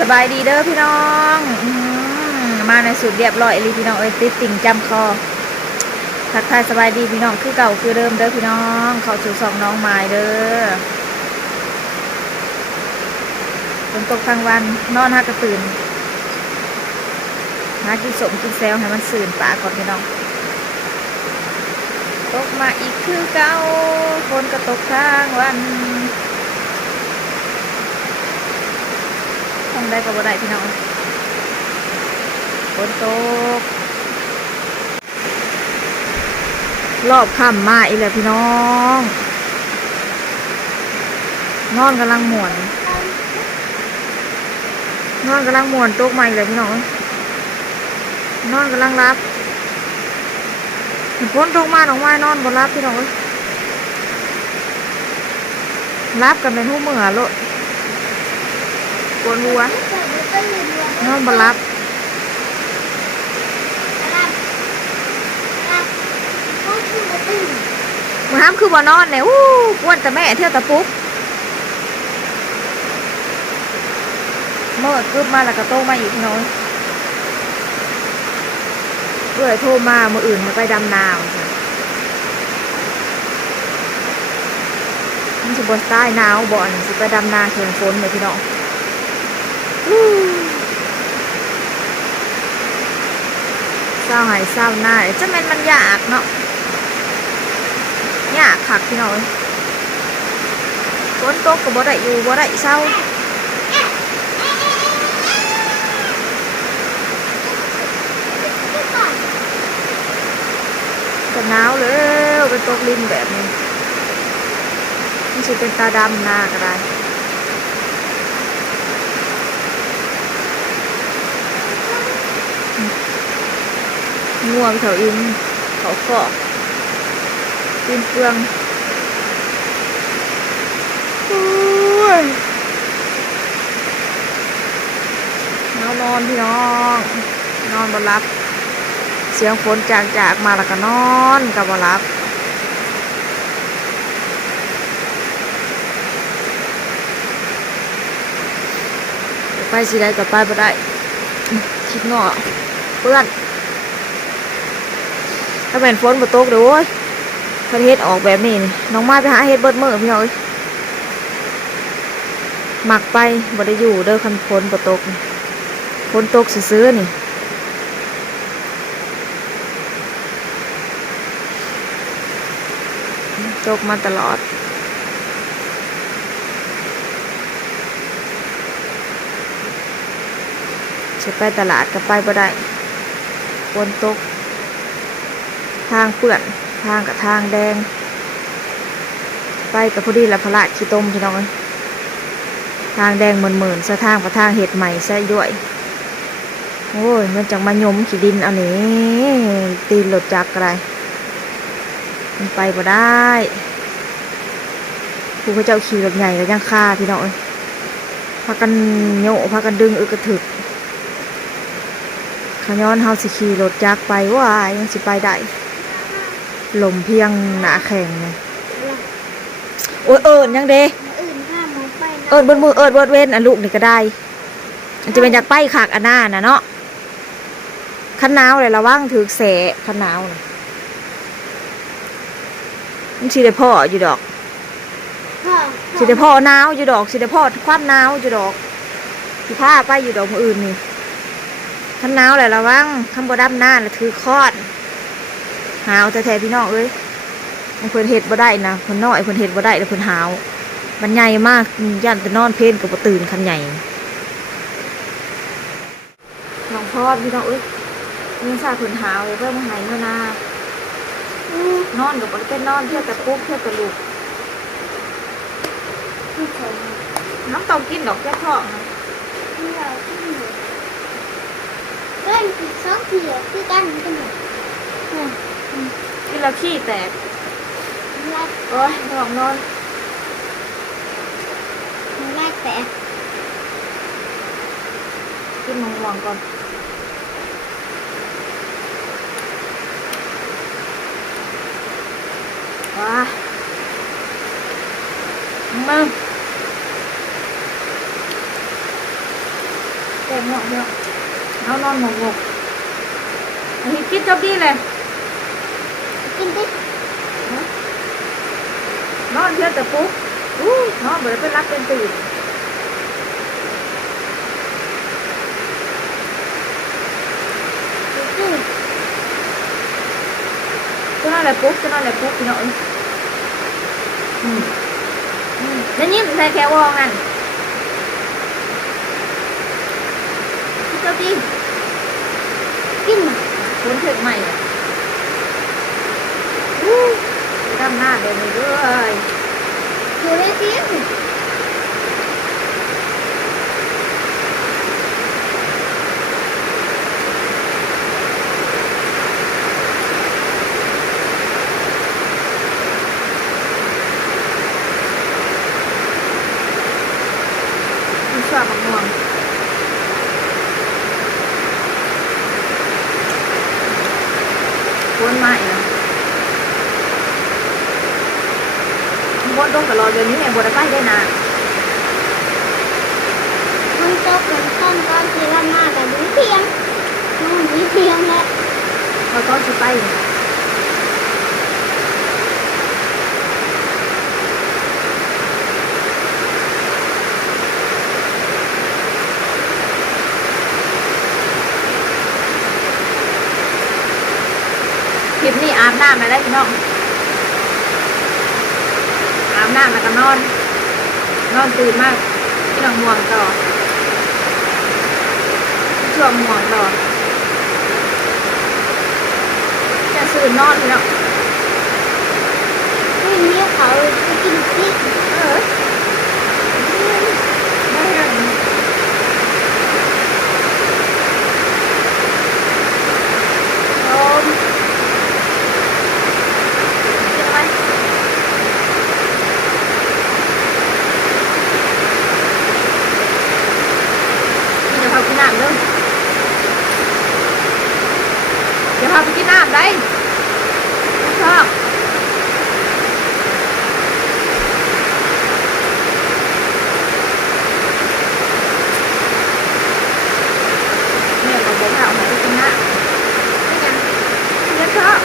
สบายดีเด้อพี่น้องมาในสุดเรียบร้อยเลยพี่น้องเอ้ยติดติ่งจำคอทักทายสบายดีพี่น้องคือเก่าคือเดิมเด้อพี่น้องเข้าสู่สองน้องไม้เด้อฝนตกทั้งวันนอนฮักกระตื่นหากินสมกินแซวให้มันสื่นปากก่อนพี่น้องตกมาอีกคือเก่าฝนก็ตกทั้งวันทำได้ก็บ่ได้พี่น้องฝนตกรอบค่ำมาอีกแล้วพี่น้องนอนกำลังม่วนตกมาอีกแล้วพี่น้องนอนกำลังรับฝนตกมาน้องไม้นอนบ่รับพี่น้องรับกันเป็นหูเมื่อโลดปวดหัวนอนบ่รับมือห้ามคือบ่นอนเนี่ยอ้วนแต่แม่เที่ยวแต่ปุ๊บเมื่อกึบมาแล้วก็โตมาอีกน้อยเพื่อโทรมามืออื่นให้ไปดำนามันสิบนใต้หนาวบ่อนสิไปดำนาแข่งฝนเลยพี่น้องเศร้าหายเศร้าหน้าจะแม่นมันยากเนาะยากคักพี่น้องฝนตกก็บ่ได้อยู่บ่ได้เศร้าก็หนาวเลยเป็นตกลิ้นแบบนี้มันสิเป็นตาดำหน้าก็ได้งัวไปเขาอินเขาฟอกกินเปลืองนอนพี่น้องนอนบ่หลับเสียงฝนจากมาแล้วก็นอนกับบ่หลับไปสิได้กับไปบ่ได้คิดงอเพื่อนถ้าเป็นฝนบ่ตกเดี๋ยวโว้ยประเทศออกแบบนี้นี่น้องไม้ไปหาเฮ็ดเบิดมื้อพี่น้องเอ้ยหมักไปบ่ได้อยู่เด้อคันฝนบ่ตกฝนตกซื่อๆนี่ตกมาตลอดจะไปตลาดก็ไปบ่ได้ฝนตกทางเปื้อนทางกับทางแดงไปกับพอดีละพระขี้ต้มพี่น้องทางแดงเหมือนซะทางประทางเห็ดใหม่ใส่ด้วยโอ้ยมันจังมายมขี้ดินเอานี้ตีนหลดจักอะไรมันไปบ่ได้ผู้เขาเจ้าขี่รถใหญ่แล้วยังคาพี่น้องพากันโยพากันดึงกระถึกขย้อนเฮาสิขี่รถจักไปว่ายังสิไปได้ลมเพียงหนาแข็งเลยโอ้ยยังเด้บนมือเบิดเว้นลูกนี่ก็ได้จะเป็นจากไปขากอันหน้านะเนาะขันหนาวเลยระวังถือแสขันหนาวมันสิได้พ่ออยู่ดอกสิได้พ่อหนาวอยู่ดอกสิได้พ่อความหนาวอยู่ดอกสิผ้าไปอยู่ดอกมืออื่นนี่ขันหนาวเลยระวังขันบ่ดำหน้าเลยถือคอดหาวแต่แท้พี่น้องเอ้ยเพิ่นเห็ดบ่ได้นะเพิ่นน้อยเพิ่นเห็ดบ่ได้แต่เพิ่นหาวมันใหญ่มากย่านแต่นอนเพลนกับบ่ตื่นคันใหญ่น้องพอดพี่น้องเอ้ยนี่ซาเพิ่นหาวเพิ่นมาหายเมื่อนานอนกับบ่ได้เป็นนอนเที่ยวแต่ปุ๊บเที่ยวแต่ลูกน้องต้องกินดอกแก้ท้องนะเล่นสองทีคือกันกันหมดกินแล้วขี้แตกโอ้ยน้องนอนแรกแต่กินมะม่วงก่อนว้ามึง แต่งงเนาะเอานอนงกอันนี้กินจบดีเลย กินดิ นอนเที่ยวแต่ปุ๊บนอนเบิดเป็นรับเป็นตื่น กิน จะนอนอะไรปุ๊บพี่น้องแล้วยิ้มใส่แค่วองนั่นกินจบดี กินมา คนเถิดใหม่อ่ะดำหน้าเดินไปด้วย อยู่ในเตียง มีชอบมะม่วงคนใหม่อ่ะบนต้องตลอดเดี๋ยวนี้แห่งบนไปได้นะ มันตกเหมือนต้นก้อนที่ว่ามาแต่ดูเตียงนู่นดูเตียงแหละ เราต้องสิไปคลิปนี้อาบน้ำมาได้พี่น้องอาบน้ำแล้วก็นอนตื่นมากพี่น้องม่วงต่อช่วงม่วงต่อจะสื่อนอนพี่น้อง ไม่มีเขาจะกินพริก ได้ยังโอมกินอะไรกินเดี๋ยวพาไปกินน้ำเด้อเดี๋ยวพาไปกินน้ำได้ชอบเนี่ยเราบอกว่าเอาไปกินน้ำไม่ยังเดี๋ยวชอบ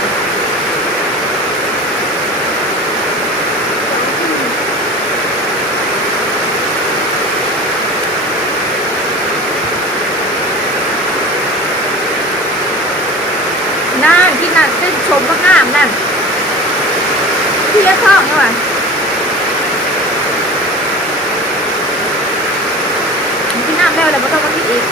น่ากินน่ะจะชมก็งามนั่นเพี้ยท้องนี่หว่ากินน้ำแล้วแล้วไม่ต้องมากินอีก